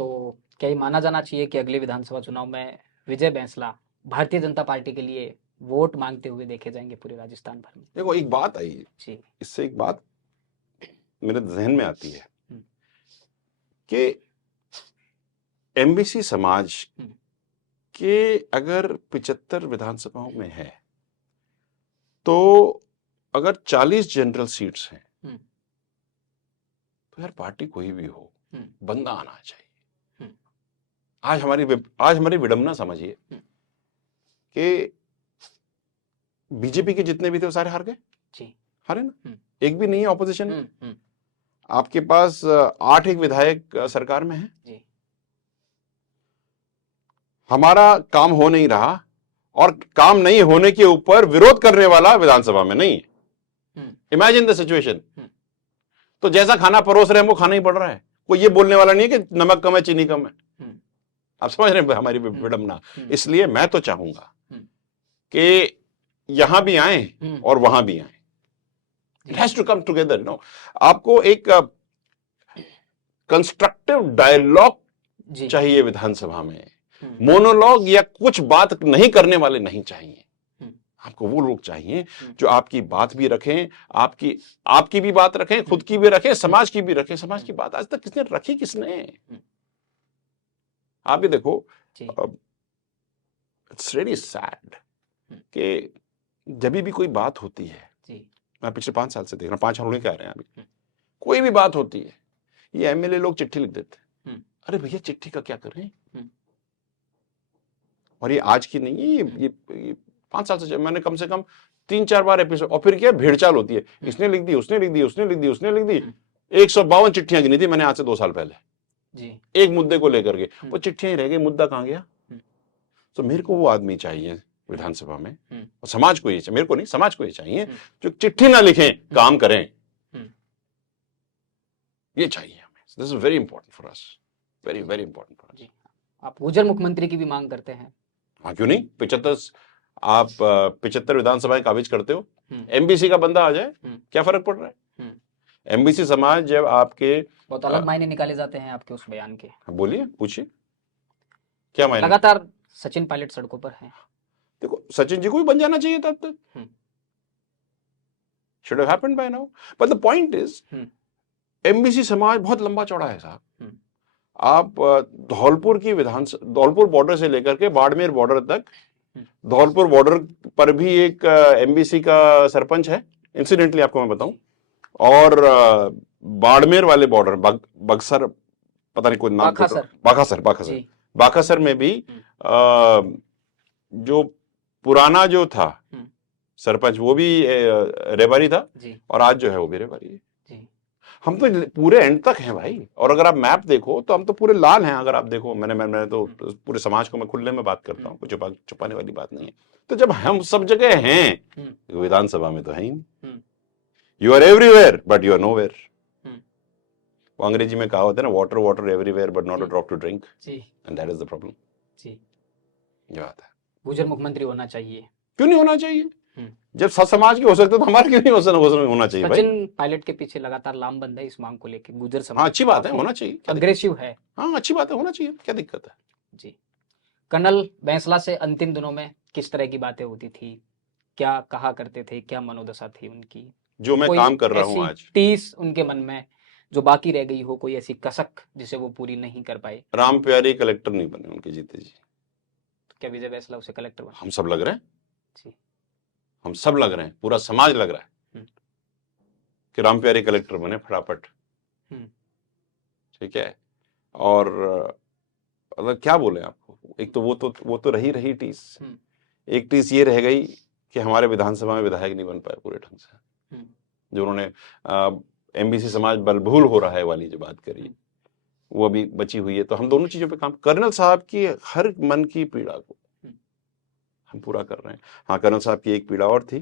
तो क्या ये माना जाना चाहिए कि अगले विधानसभा चुनाव में विजय बैंसला भारतीय जनता पार्टी के लिए वोट मांगते हुए देखे जाएंगे पूरे राजस्थान भर में? देखो, एक बात आई, जी। इससे एक बात मेरे जहन में आती है हम्म। कि एमबीसी समाज के अगर 75 विधानसभाओं में है तो अगर 40 जनरल सीट्स हैं तो यार पार्टी कोई भी हो, बंदा आना चाहिए। आज हमारी विडंबना समझिए कि बीजेपी के जितने भी थे वो सारे हार गए। जी। हारे ना, एक भी नहीं है ऑपोजिशन में। आपके पास 8 एक विधायक सरकार में है। जी। हमारा काम हो नहीं रहा और काम नहीं होने के ऊपर विरोध करने वाला विधानसभा में नहीं है। Imagine the situation. तो जैसा खाना परोस रहे हैं वो खाना ही पड़ रहा है। कोई ये बोलने वाला नहीं है कि नमक कम है, चीनी कम है। आप समझ रहे हैं हमारी विडंबना। इसलिए मैं तो चाहूंगा कि यहां भी आए और वहां भी आए। It has to come together. No, आपको एक कंस्ट्रक्टिव डायलॉग चाहिए विधानसभा में। मोनोलॉग या कुछ बात नहीं करने वाले नहीं चाहिए। आपको वो लोग चाहिए जो आपकी बात भी रखें, आपकी भी बात रखें, खुद की भी रखें, समाज की भी रखें। समाज की बात आज तक किसने रखी? किसने? आप भी देखो, इट्स रियली सैड कि जब भी कोई बात होती है, मैं पिछले 5 साल से देख रहा हूं, 5 साल होने क्या रहे हैं अभी, कोई भी बात होती है ये एमएलए लोग चिट्ठी लिख देते। अरे भैया, चिट्ठी का क्या करें? और ये आज की नहीं है, ये 5 साल से मैंने कम से कम 3-4 बार एपिसोड, और फिर क्या भेड़चाल होती है। इसने लिख दी, उसने लिख दी, उसने लिख दी, उसने लिख दी। 152 चिट्ठियां गिनी थी मैंने आज से 2 साल पहले जी। एक मुद्दे को लेकर के। वो चिट्ठियां ही रह गई, मुद्दा कहां गया? तो मेरे को वो आदमी चाहिए विधानसभा में, और समाज को ये, मेरे को नहीं, समाज को ये चाहिए जो चिट्ठी ना लिखें, काम करें। ये चाहिए हमें। This is very important for us, very very important for us. आप गुजर मुख्यमंत्री की भी मांग करते हैं? हाँ, क्यों नहीं। 75 विधानसभाएं काबिज करते हो, एमबीसी का बंदा आ जाए, क्या फर्क पड़ रहा है? एमबीसी समाज जब आपके बहुत अलग मायने निकाले जाते हैं आपके उस बयान के। बोलिए, पूछिए, क्या मायने? लगातार सचिन पायलट सड़कों पर हैं। देखो, सचिन जी को भी बन जाना चाहिए तब तक। Should have happened bye now. But the point is, MBC समाज बहुत लंबा चौड़ा है साहब। आप धौलपुर बॉर्डर से लेकर के बाड़मेर बॉर्डर तक, धौलपुर बॉर्डर पर भी एक एमबीसी का सरपंच है, इंसिडेंटली आपको मैं बताऊं। और बाड़मेर वाले बॉर्डर, बक्सर, पता नहीं कोई नाम, बाकासर में भी जो पुराना जो था सरपंच, वो भी रेवारी था, और आज जो है वो भी रेवारी है। हम तो पूरे एंड तक हैं भाई। और अगर आप मैप देखो तो हम तो पूरे लाल हैं। अगर आप देखो, मैं तो पूरे समाज को मैं खुले में बात करता हूँ, कुछ छुपाने वाली बात नहीं है। तो जब हम सब जगह हैं, विधानसभा में तो है ही नहीं। You are everywhere but you are nowhere. वो अंग्रेजी में कहा होता है ना, water water everywhere but not a drop to drink, and that is the problem. ये बात है। गुजर मुख्यमंत्री होना चाहिए। क्यों नहीं होना चाहिए? जब समाज के हो सकते तो हमारे क्यों नहीं होना चाहिए भाई? सचिन पायलट के पीछे लगातार लामबंद है इस मांग को लेकर गुजर समाज। हाँ, अच्छी बात है, होना चाहिए। अग्रेसिव है। हाँ, अच्छी बात है, होना चाहिए, क्या दिक्कत है? जी। कर्नल बैंसला से अंतिम दिनों में किस तरह की बातें होती थी? क्या कहा करते थे? क्या मनोदशा थी उनकी? जो मैं काम कर रहा हूँ आज, टीस उनके मन में जो बाकी रह गई हो, कोई ऐसी कसक जिसे वो पूरी नहीं कर पाए? राम प्यारी कलेक्टर नहीं बने उनके जीते जी। तो क्या विजय बैंसला उसे कलेक्टर बने? हम सब लग रहे हैं जी, हम सब लग रहे हैं, पूरा समाज लग रहा है कि राम प्यारी कलेक्टर बने फटाफट। ठीक है। और मतलब क्या बोले आपको, एक तो वो तो रही टीस। एक टीस ये रह गई कि हमारे विधानसभा में विधायक नहीं बन पाए पूरे ढंग से, जो उन्होंने एमबीसी समाज बलभूल हो रहा है वाली जो बात करी, वो अभी बची हुई है। तो हम दोनों चीजों पे काम, कर्नल साहब की हर मन की पीड़ा को हम पूरा कर रहे हैं। हाँ, कर्नल साहब की एक पीड़ा और थी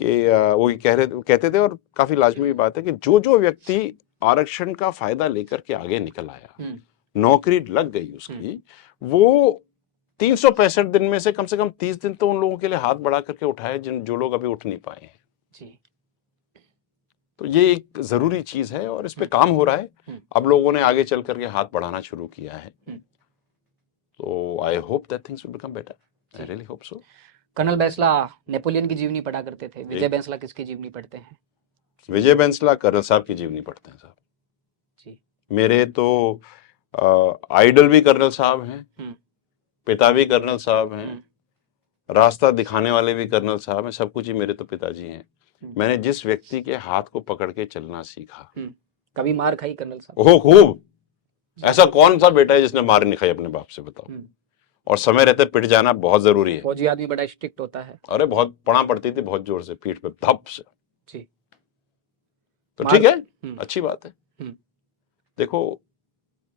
कि वो कहते थे, और काफी लाजमी बात है, कि जो व्यक्ति आरक्षण का फायदा लेकर के आगे निकल आया, नौकरी लग गई उसकी, वो 365 दिन में से कम 30 दिन तो उन लोगों के लिए हाथ बढ़ा करके उठाए जो लोग अभी उठ नहीं पाए हैं। तो ये एक जरूरी चीज है और इस पे काम हो रहा है। अब लोगों ने आगे चल करके हाथ बढ़ाना शुरू किया है, तो I hope that things will become better, I really hope so. Colonel Bainsla Napoleon की जीवनी पढ़ा करते थे, विजय बैंसला किसकी जीवनी पढ़ते हैं? विजय बैंसला कर्नल साहब की जीवनी पढ़ते हैं साहब जी। मेरे तो आइडल भी कर्नल साहब हैं, पिता भी कर्नल साहब हैं, रास्ता दिखाने वाले भी कर्नल साहब हैं, सब कुछ ही मेरे तो पिताजी हैं। मैंने जिस व्यक्ति के हाथ को पकड़ के चलना सीखा। कभी मार खाई कर्नल साहब? ओह खूब। ऐसा कौन सा बेटा है जिसने मार नहीं खाई अपने बाप से, बताओ। और समय रहते पिट जाना बहुत जरूरी है। फौजी आदमी बड़ा स्ट्रिक्ट होता है। अरे बहुत पड़ा पड़ती थी, बहुत जोर से पीठ पे धप से। जी। तो ठीक है, अच्छी बात है। देखो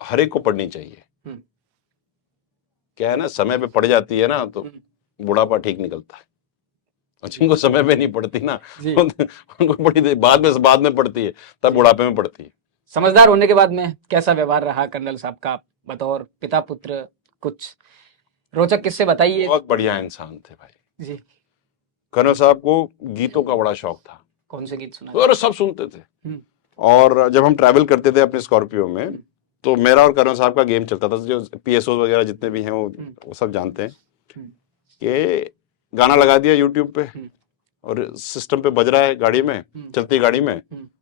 हर एक को पढ़नी चाहिए। क्या है ना, समय पे पड़ जाती है ना तो बुढ़ापा ठीक निकलता है, और जिनको समय पे नहीं पड़ती ना उनको बड़ी देर बाद में पड़ती है, तब बुढ़ापे में पड़ती है। समझदार होने के बाद में कैसा व्यवहार रहा कर्नल साहब का बतौर पिता पुत्र? कुछ रोचक किस्से बताइए। बहुत बढ़िया इंसान थे भाई जी। कर्नल साहब को गीतों का बड़ा शौक था। कौन से गीत सुना? अरे सब सुनते थे। और जब हम ट्रैवल करते थे अपने स्कॉर्पियो में, तो मेरा और कर्नल साहब का गेम चलता था। जो पीएसओ वगैरह जितने भी हैं वो सब जानते हैं कि गाना लगा दिया यूट्यूब पे और सिस्टम पे बज रहा है गाड़ी में, चलती गाड़ी में,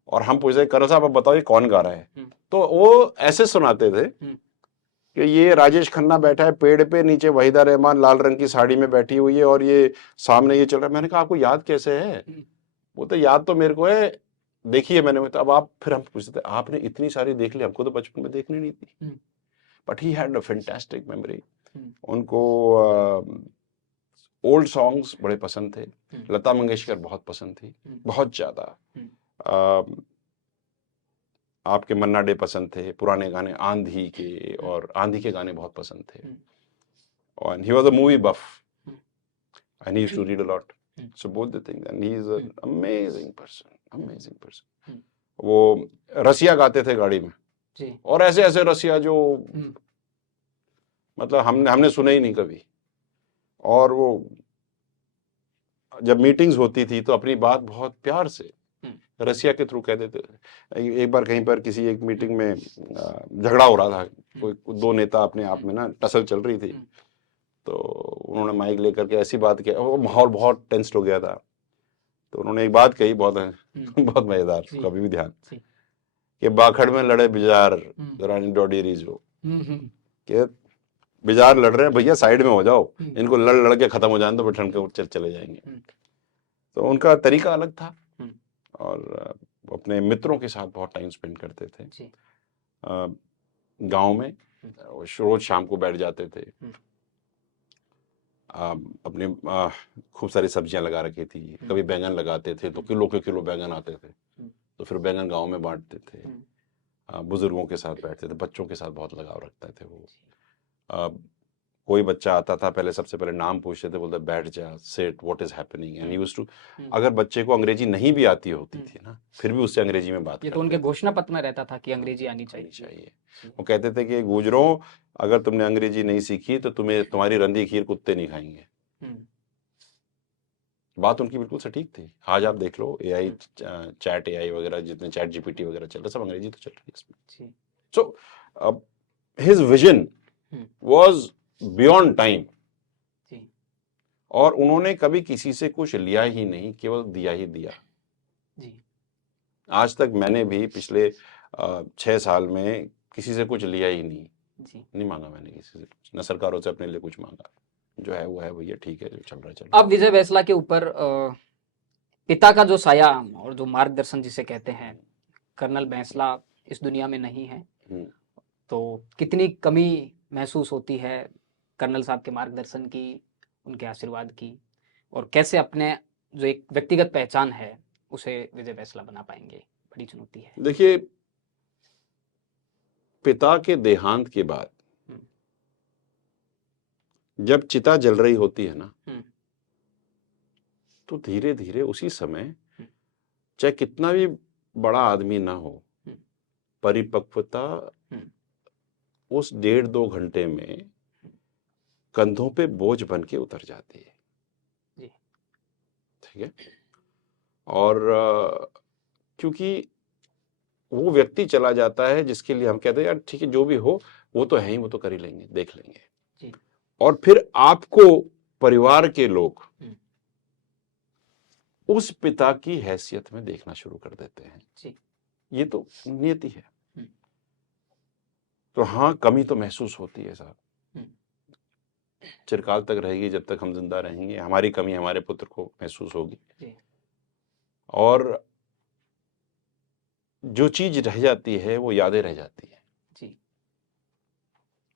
और हम पूछ रहे कर्नल साहब आप बताओ ये कौन गा रहा है। तो वो ऐसे सुनाते थे कि ये राजेश खन्ना बैठा है पेड़ पे, नीचे वहीदा रहमान लाल रंग की साड़ी में बैठी हुई है और ये सामने ये चल रहा है। मैंने कहा आपको याद कैसे है? वो तो याद तो मेरे को है, देखिए मैंने। तो अब आप, फिर हम पूछते थे आपने इतनी सारी देख ली, हमको तो बचपन में देखनी नहीं थी। But he had a fantastic memory. उनको ओल्ड सॉन्ग्स बड़े पसंद थे, लता मंगेशकर बहुत पसंद थी, बहुत ज्यादा। आपके मन्ना डे पसंद थे, पुराने गाने आंधी के, और आंधी के गाने बहुत पसंद थे। और he was a movie buff and he used to read a lot, so both the things, and he is an amazing person. वो रसिया गाते थे गाड़ी में जी। और ऐसे ऐसे रसिया जो मतलब हमने सुने ही नहीं कभी। और वो जब मीटिंग्स होती थी तो अपनी बात बहुत प्यार से रसिया के थ्रू कह देते। एक बार कहीं पर किसी एक मीटिंग में झगड़ा हो रहा था, कोई दो नेता अपने आप में ना टसल चल रही थी, तो उन्होंने माइक लेकर के ऐसी बात किया, वो माहौल बहुत टेंस्ड हो गया था। तो उन्होंने एक बात कही, बहुत बहुत मजेदार, कभी भी ध्यान, कि बाखड़ में लड़े बिजार रानी डोडी रीजो, कि बिजार लड़ रहे हैं भैया, साइड में हो जाओ, इनको लड़ लड़ के खत्म हो जाए तो फिर ठंड के चले जाएंगे। तो उनका तरीका अलग था और अपने मित्रों के साथ बहुत टाइम स्पेंड करते थे। गांव में रोज शाम को बैठ जाते थे। अपने खूब सारी सब्जियां लगा रखी थी, कभी बैंगन लगाते थे तो किलो के किलो बैंगन आते थे, तो फिर बैंगन गांव में बांटते थे। बुजुर्गों के साथ बैठते थे, बच्चों के साथ बहुत लगाव रखते थे वो। कोई बच्चा आता था, पहले सबसे पहले नाम पूछते थे, बोलते बैठ जा, sit, what is happening, and he used to, अगर बच्चे को अंग्रेजी नहीं भी आती होती थी ना, फिर भी उससे अंग्रेजी में बात करते। तो उनके घोषणा पत्र में रहता था कि अंग्रेजी आनी चाहिए। वो कहते थे कि गुजरों, अगर तुमने अंग्रेजी नहीं सीखी तो तुम्हारी रंधी खीर कुत्ते नहीं खाएंगे। बात उनकी बिल्कुल सटीक थी। आज आप देख लो एआई, चैट एआई वगैरह, जितने चैट जीपीटी वगैरह चल रहे, सब अंग्रेजी तो चल रही है इसमें। So his vision was beyond time, और उन्होंने कभी किसी से कुछ लिया ही नहीं, केवल दिया ही दिया जी। आज तक मैंने भी पिछले 6 साल में किसी से कुछ लिया ही नहीं जी। नहीं मांगा मैंने किसी से कुछ, न सरकारों से अपने लिए कुछ मांगा। जो है वो है भैया, ठीक है, जो चल रहा है। अब विजय बैंसला के ऊपर पिता का जो साया और जो मार्गदर्शन जिसे कहते हैं, कर्नल बैंसला इस दुनिया में नहीं है, तो कितनी कमी महसूस होती है कर्नल साहब के मार्गदर्शन की, उनके आशीर्वाद की, और कैसे अपने जो एक व्यक्तिगत पहचान है उसे विजय बैंसला बना पाएंगे? बड़ी चुनौती है। देखिए, पिता के देहांत के बाद जब चिता जल रही होती है ना, तो धीरे धीरे उसी समय, चाहे कितना भी बड़ा आदमी ना हो, परिपक्वता उस 1.5-2 घंटे में कंधों पे बोझ बन के उतर जाती है। ठीक है। और क्योंकि वो व्यक्ति चला जाता है जिसके लिए हम कहते हैं यार ठीक है जो भी हो वो तो है ही, वो तो कर ही लेंगे, देख लेंगे जी। और फिर आपको परिवार के लोग उस पिता की हैसियत में देखना शुरू कर देते हैं जी। ये तो नियति है। तो हाँ, कमी तो महसूस होती है साहब, चिरकाल तक रहेगी, जब तक हम जिंदा रहेंगे हमारी कमी हमारे पुत्र को महसूस होगी जी। और जो चीज रह जाती है वो यादें रह जाती है जी।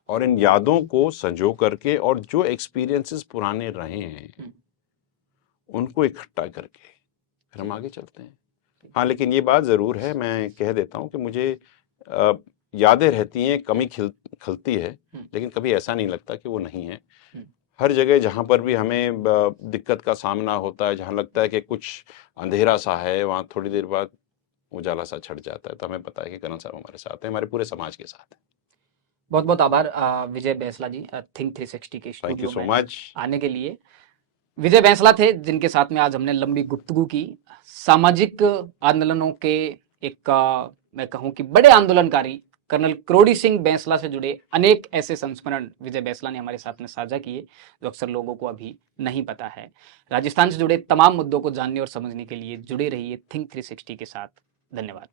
और इन यादों को संजो करके और जो एक्सपीरियंसेस पुराने रहे हैं उनको इकट्ठा करके फिर हम आगे चलते हैं। हाँ, लेकिन ये बात जरूर है, मैं कह देता हूँ कि मुझे यादें रहती हैं, कमी खलती है, लेकिन कभी ऐसा नहीं लगता कि वो नहीं है। हर जगह जहाँ पर भी हमें दिक्कत का सामना होता है, जहाँ लगता है कि कुछ अंधेरा सा है, वहाँ थोड़ी देर बाद उजाला सा छट जाता है, तो हमें पता है कि कर्नल साहब हमारे साथ हैं, हमारे पूरे समाज के साथ हैं। बहुत बहुत आभार विजय बैंसला जी, थिंक 360 के थैंक यू स्टूडियो सो में मच आने के लिए। विजय बैंसला थे जिनके साथ में आज हमने लंबी गुफ्तगू की, सामाजिक आंदोलनों के एक मैं कहूँ कि बड़े आंदोलनकारी कर्नल क्रोड़ी सिंह बैंसला से जुड़े अनेक ऐसे संस्मरण विजय बैंसला ने हमारे साथ में साझा किए जो अक्सर लोगों को अभी नहीं पता है। राजस्थान से जुड़े तमाम मुद्दों को जानने और समझने के लिए जुड़े रहिए थिंक 360 के साथ। धन्यवाद।